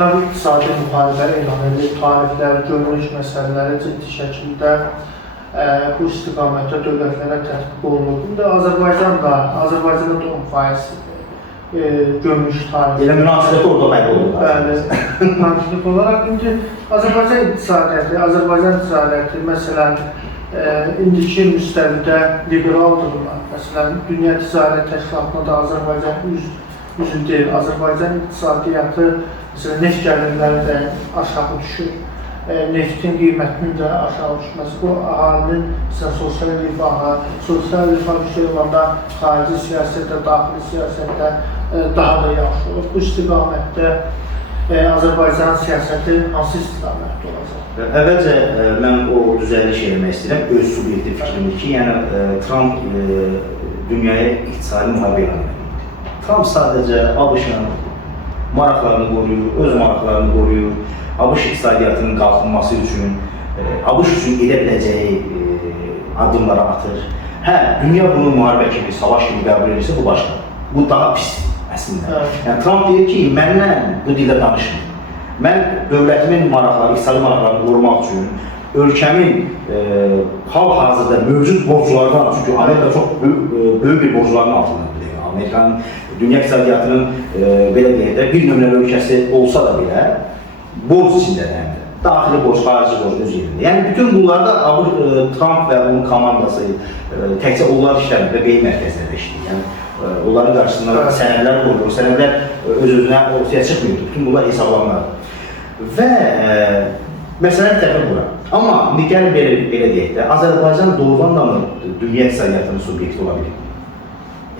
Tramp iqtisadi müharibə elan edib, tariflər, gömrük məsələləri ciddi şəkildə bu istiqamətdə dövlətlərə tətbiq olunur. İndi Azərbaycanda 10% gömrük tarifi. Elə münasibət orada bəli olur. Bəli, münasibət olaraq indi Azərbaycan iqtisadiyyatı, məsələn, indiki müstəvidə liberaldırlar. Məsələn, Dünya Ticarət Təşkilatına da Azərbaycan üzv deyil. Azərbaycan iqtisadiyyatı, məsələn, neft gəlirləri də aşağı düşür. Neftin qiymətinin də aşağı düşməsi, bu əhalinin sosial rifah yüksək olanda xarici siyasətdə, daxili siyasətdə daha da yaxşı olur. Bu istiqamətdə Azərbaycan siyasəti hansı istiqamətdə olacaq? Əvvəlcə mən o düzəliş eləmək istəyirəm, öz subyektiv fikrimdir ki, yəni Tramp dünyaya iqtisadi müharibə elan edir. Tramp sadəcə ABŞ-ın maraqlarını qoruyur, öz maraqlarını qoruyur, ABŞ iqtisadiyyatının qalxınması üçün, ABŞ üçün edə biləcəyi addımları atır. Hə, dünya bunu müharibə kimi, savaş kimi qəbul edirsə, bu başqa. Bu daha pis əslində. Yəni, Tramp deyir ki, mənlə bu dildə danışmır. Mən dövlətimin maraqları, iqtisadi maraqlarını qorumaq üçün, ölkəmin hal-hazırda mövcud borclardan, çünki Amerika çox böyük bir borcların altındadır. Amerikanın dünya iqtisadiyyatının belə deyək də, bir nömrəli ölkəsi olsa da belə, borc içindədir həm də. Daxili borc, xarici borc öz yerində. Yəni, bütün bunlarda Trump və onun komandası təkcə onlar işləmir və beyin mərkəzlərdə işləyir. Yəni, onların qarşısında sənədlər qoyulur, sənədlər öz-özünə ortaya çıxmıyordur. Bütün bunlar hesablanmalıdır. Və məsələn təbii bura. Amma gəlin belə deyək də, Azərbaycan doğrudan da mı dünya iqtisadiyyatının subyekti ola bilir?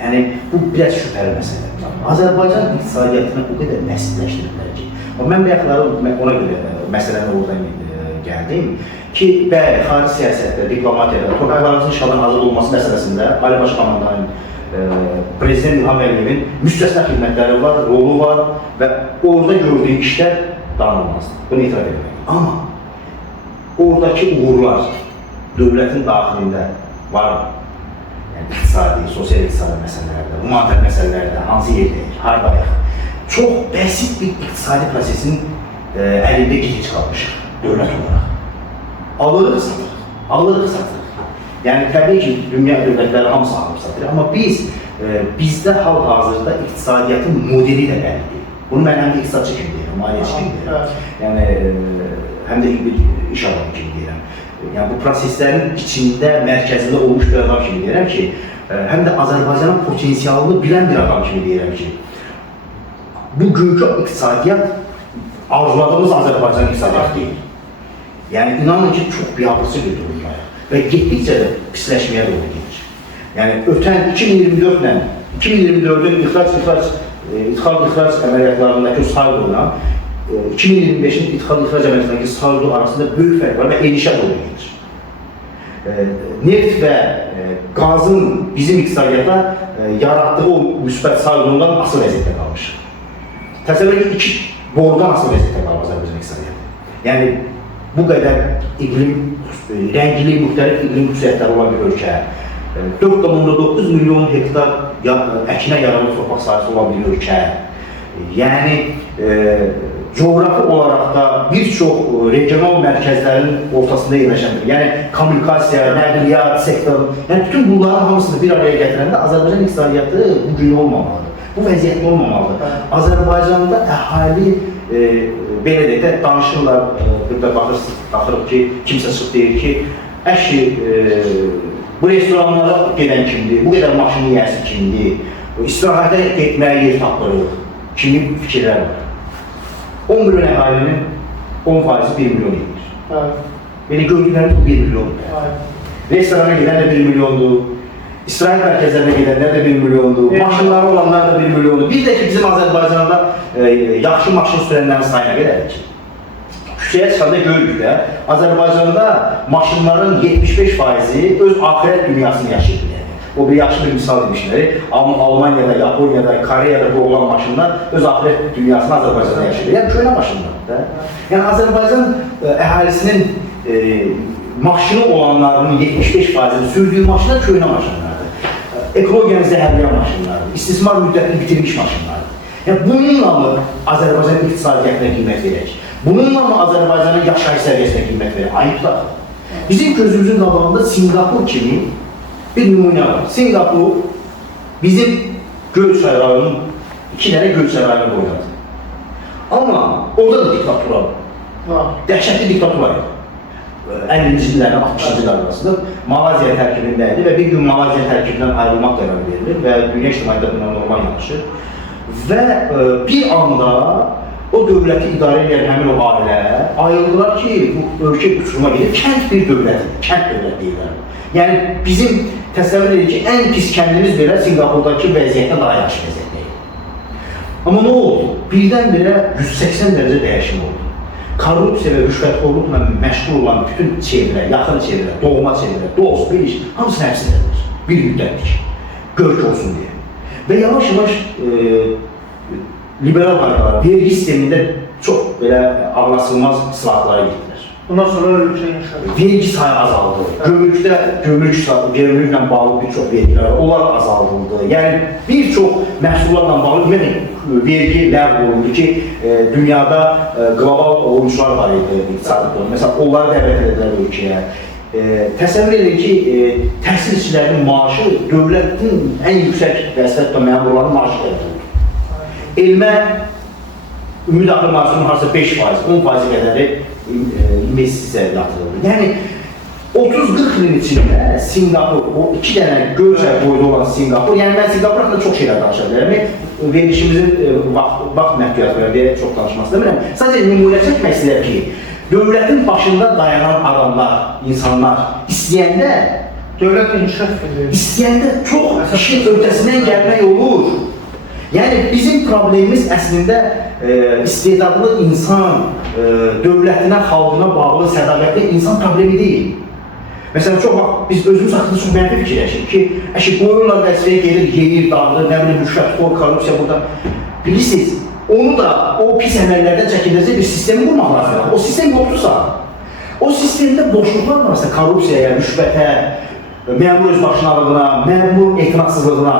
Yəni, bu biraz şübhəli məsələdir. Azərbaycan iqtisadiyyatını o qədər nəsilləşdiriblər ki, mən bayaqları ona görə məsələni oradan gəldim ki, bəli, xarici siyasətdə, diplomatiyada, torpaqlarımızın işğaldan azad olması məsələsində Ali Baş Komandanın, Prezident İlham Əliyevin müstəsna xidmətləri var, rolu var və orada gördüyü işlər danılmazdır. Bunu etiraf etmək. Amma oradakı uğurlar dövlətin daxilində var mı? Yəni, iqtisadi, sosial-iqtisadi məsələlərdə, humanitər məsələlərdə, hansı yerdəyik, haradayıq? Çox bəsit bir iqtisadi prosesin əlində geri çıxarmışıq dövlət olaraq. Alırıq, satırıq. Yəni, təbii ki, dünya dövlətləri hamısı alıb satırıq, amma bizdə hal-hazırda iqtisadiyyatın modeli də bəllidir. Bunu mən həm də iqtisadçı kimi deyirəm, maliyyətçi kimi deyirəm. Yəni, həm də bir iş adamı kimi deyirəm. Yəni, bu proseslərin içində, mərkəzində olmuş bir adam kimi deyirəm ki, həm də Azərbaycanın potensialını bilən bir adam kimi deyirəm ki, bugünkü iqtisadiyyat arzuladığımız Azərbaycan iqtisadiyyatı deyil. Yəni, inanın ki, çox biabırçı bir durumdayıq və getdikcə də pisləşməyə doğru gedir. Yəni, ötən 2024-ün ixrac əməliyyatlarındakı saldo ilə 2025-in ixrac əməliyyatlarındakı saldo arasında böyük fərq var və enişə doğru gedir. Neft və qazın bizim iqtisadiyyata yaratdığı o müsbət saldondan asıl vəziyyətdə qalmışıq. Təsəvvür edin, iki borudan asıl vəziyyətdə qalır Azərbaycan iqtisadiyyatı. Yəni, bu qədər rəngli, müxtəlif iqlim xüsusiyyətləri olan bir ölkə, 4,9 milyon hektar əkinə yararlı torpaq sahəsi olan bir ölkə, yəni, coğrafi olaraq da bir çox regional mərkəzlərin ortasında yerləşəndir. Yəni, kommunikasiya, nəqliyyat, sektor, yəni bütün bunların hamısını bir araya gətirəndə Azərbaycan iqtisadiyyatı bu gün olmamalıdır. Bu vəziyyətdə olmamalıdır. Azərbaycanda əhali, belə deyək də, danışırlar, burada baxırıq ki, kimsə çıxıb deyir ki, əşi, bu restoranlara gedən kimdir, bu qədər maşını yiyəsi kimdir, istirahətə getməyə yer tapırıq, kimi fikirlər var. 10 milyon əhalinin 10%-i 1 milyon edir. Belə gördüklərimiz 1 milyondur. Restorana gedən də 1 milyondur. İsrail mərkəzlərine gedənlər də 1 milyondur, maşınları olanlar da 1 milyondur. Bir də ki, bizim Azərbaycanda yaxşı maşın sürənlərin sayına qədərdir ki, küçəyə çıxanda görürük də, Azərbaycanda maşınların 75%-i öz axirət dünyasını yaşayır. O bir yaxşı bir misal demişlər. Almaniyada, Yaponiyada, Koreyada olan maşınlar öz axirət dünyasını Azərbaycanda yaşayır. Yəni, köhnə maşınlar. Yəni, Azərbaycan əhalisinin maşını olanlarının 75%-i sürdüyü maşınlar köhnə maşınlardır. Ekologiyanı zəhərləyən maşınlardır. İstismar müddətini bitirmiş maşınlardır. Yəni bununla mı Azərbaycan iqtisadiyyatına qiymət verək? Bununla mı Azərbaycanın yaşayış səviyyəsinə qiymət verək? Ayıblar. Bizim gözümüzün qabağında Singapur kimi bir nümunə var. Singapur bizim Gölçay rayonunun 2 dənə Gölçay rayonu oynadı. Amma orada da diktatura var. Dəhşətli diktatura var. 50-ci illərin 60-cı illər arasında Malaziya tərkibində idi və bir gün Malaziya tərkibindən ayrılmaq qərarı verilir və dünya ictimaiyyətində buna normal yanaşır. Və bir anda o dövləti idarə edən həmin o ailə ayrıldılar ki, bu ölkə uçuruma gedir, kənd bir dövlətidir, kənd dövlət deyirlər. Yəni bizim təsəvvür edir ki, ən pis kəndimiz belə Singapurdakı vəziyyətdə daha yaxşı vəziyyətdəyik. Amma nə oldu? Birdən-birə 180 dərəcə dəyişim oldu. Korrupsiya və rüşvətxorluqla məşğul olan bütün çevrə, yaxın çevrə, doğma çevrə, dost, biliş, hamısını həbs edilir. Bir müddətlik, görk olsun deyə. Və yavaş-yavaş liberal qaydalara, vergi sistemində çox belə ağlasılmaz islahatlara getdilər. Bundan sonra ölkə inşallah. Vergi sayı azaldı. Gömrüklə bağlı bir çox vergilər, onlar azaldıldı. Yəni bir çox məhsullarla bağlı vergi ləğv olundu ki, dünyada qlobal oyuncular var idi iqtisadda. Məsələn, onları dəvət edilər ölkəyə. Təsəvvür edin ki, təhsil işçilərinin maaşı dövlətin ən yüksək vəzifətdə məmurların maaşı oldu. Elmə ümumi daxili maaşının harca 5%, 10% qədəri investisiyaya yatırıldı. Yəni 30-40 ilin içində Singapur, o 2 dənə Gölçay boyda olan Singapur, yəni mən Singapur haqqında çox şeylər danışa bilərəm. Verilişimizin vaxt məhdudiyyəti var deyə çox danışmaq istəmirəm. Sadəcə nümunə çəkmək istəyirəm ki, dövlətin başında dayanan adamlar, insanlar istəyəndə Dövlət inkişaf edir. İstəyəndə çox işin ötəsindən gəlmək olur. Yəni bizim problemimiz əslində istedadlı insan, dövlətinə, xalqına bağlı sədaqətli insan problemi deyil. Məsələn, çox vaxt biz özümüz haqqında çox mənfi fikirləşik ki, qoyurlar vəzifəyə gelir, yeyir, dağılır, nə bilim, rüşvətxor, korrupsiya burada. Bilirsiniz, onu da o pis əməllərdən çəkinəcək bir sistemi qurmaq lazımdır. O sistem yoxdursa, o sistemdə boşluqlar varsa korrupsiyaya, rüşvətə, məmur özbaşınalığına, məmur etinasızlığına,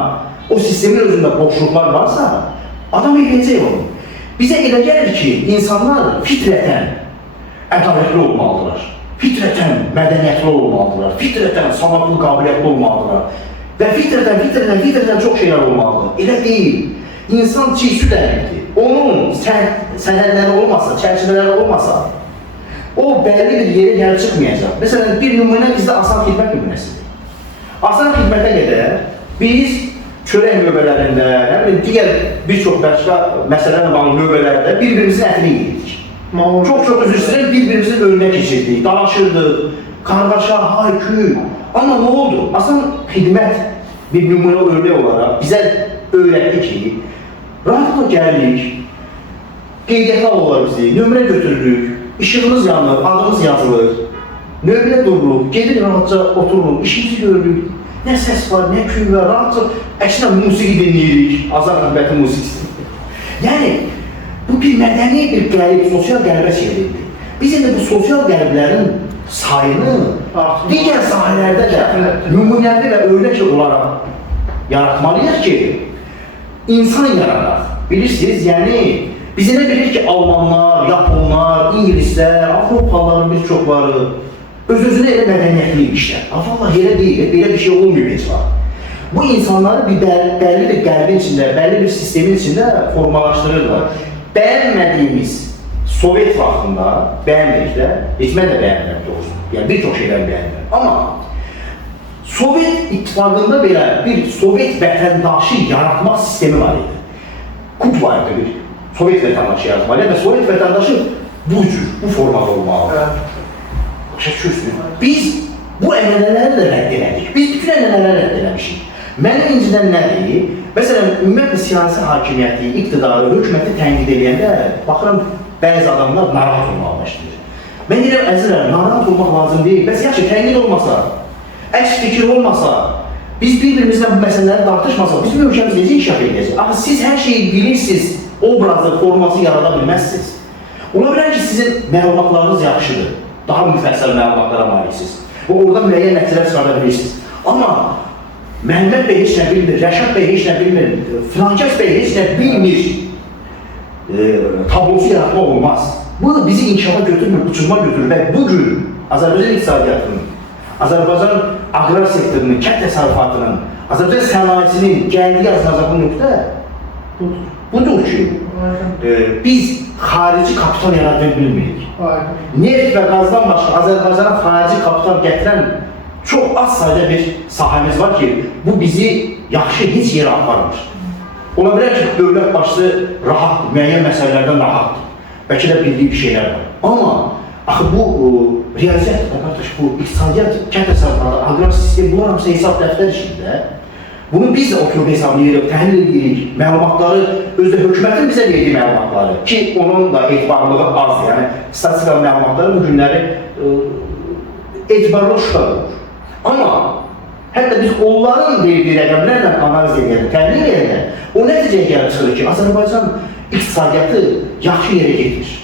o sistemin özündə boşluqlar varsa, adam eləyəcək onu. Bizə elə gəlir ki, insanlar fitrətən ədalətli olmalıdırlar, fitrətən mədəniyyətli olmalıdırlar, fitrətən sanatlı, qabiliyyətli olmalıdırlar və fitrətən çox şeylər olmalıdır. Elə deyil. İnsan çiğ süt əməkdir. Onun sənədləri olmasa, çərçivələri olmasa, o bəlli bir yerə gəlib çıxmayacaq. Məsələn, bir nümunə bizdə asan xidmət nümunəsidir. Asan xidmətə qədər biz çörək növbələrində, digər bir çox başqa məsələlərlə bağlı növbələrdə bir-birimizin ətini yedik. Çox üzr istəyirəm, bir-birimizin önünə keçirdik, dalaşırdıq, qardaşa, haykü. Amma nə oldu? Asan xidmət bir nümunə örnək olaraq bizə öyrətdi ki, rahatla gəlirik, qeydiyyatlar olar bizi, nömrə götürürük, işığımız yanır, adımız yazılır, növbədə dururuq, gedir rahatca otururuq, işimizi görürük. Nə səs var, nə küy var, rahatca əksinə musiqi dinləyirik, azar xidməti musiqisi. Yəni, bu bir mədəni, bir qərib, sosial qəribə çevrildi. Biz indi bu sosial qəriblərin sayını digər sahələrdə də nümunəvi və örnek olaraq yaratmalıyıq ki, insan yaradaq. Bilirsiniz, yəni, biz elə bilir ki, Almanlar, Yaponlar, İngilislər, Avropalıların bir çoxları öz-özünə elə mədəniyyətli işlər. Vallahi elə deyil, belə bir şey olmuyor heç var. Bu insanları bəlli bir qəlbin içində, bəlli bir sistemin içində formalaşdırırlar. Bəyənmədiyimiz Sovet vaxtında, bəyənməkdə, heç mən də bəyənmirəm doğrusu. Yəni bir çox şeylər bəyənmirəm. Amma Sovet ittifaqında belə bir Sovet vətəndaşı yaratmaq sistemi var idi. Kut var idi bir Sovet vətəndaşı yaratmaq idi və Sovet vətəndaşı bu cür, bu formada olmalıdır. Biz bu ənənələri də rədd elədik. Biz bütün ənənələri rədd eləmişik. Mənim incidən nədir? Məsələn, ümumiyyətlə siyasi hakimiyyəti, iqtidarı, hökuməti tənqid edəndə baxıram, bəzi adamlar narahat olmağa başlayır. Mən deyirəm, əzizlər, narahat olmaq lazım deyil. Bəs yaxşı, tənqid olmasa, əks fikir olmasa, biz bir-birimizlə bu məsələləri tartışmasaq, bizim ölkəmiz necə inkişaf edəcək? Axı siz hər şeyi bilirsiniz, obrazı, forması yarada bilməzsiniz. Ola bilər ki, sizin məlumatlarınız yaxşıdır. Daha müfəssəl məlumatlara maliksiniz. Və oradan müəyyən nəticələr çıxarda bilirsiniz. Amma Məhəmməd bəy heç nə bilmir, Rəşad bəy heç nə bilmir, Filankəs bəy heç nə bilmir. tablosu yaratmaq olmaz. Bu bizi inkişafa götürmür, uçurma götürür və bugün Azərbaycan iqtisadiyyatının, Azərbaycan aqrar sektorunun, kənd təsərrüfatının, Azərbaycan sənayesinin gəldiyi yazılacaq nöqtə budur ki, biz xarici kapital yarada bilmirik. Neft və qazdan başqa Azərbaycana xarici kapital gətirən çox az sayda bir sahəmiz var ki, bu bizi yaxşı heç yerə aparmır. Ola bilər ki, dövlət başçısı rahatdır, müəyyən məsələlərdən rahatdır. Bəlkə də bildiyi bir şeylər var. Amma axı bu realitetdir, qardaş, bu iqtisadiyyat, kənd təsərrüfatı, aqrar sistemi, bunlar hamısı hesab dəftər işində. Bunu biz də oturub hesablayırıq, təhlil edirik, məlumatları, özdə hökumətin bizə verdiyi məlumatları ki, onun da etibarlılığı azdır, yəni statistika məlumatları bu günləri etibarlı şübhə olur. Amma hətta biz onların verdiyi rəqəmlərlə analiz edəndə, təhlil edəndə, o nəticəyə gəlib çıxır ki, Azərbaycan iqtisadiyyatı yaxşı yerə getir.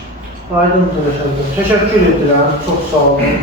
Aydındır, təşəkkür edirəm, çox sağ olun.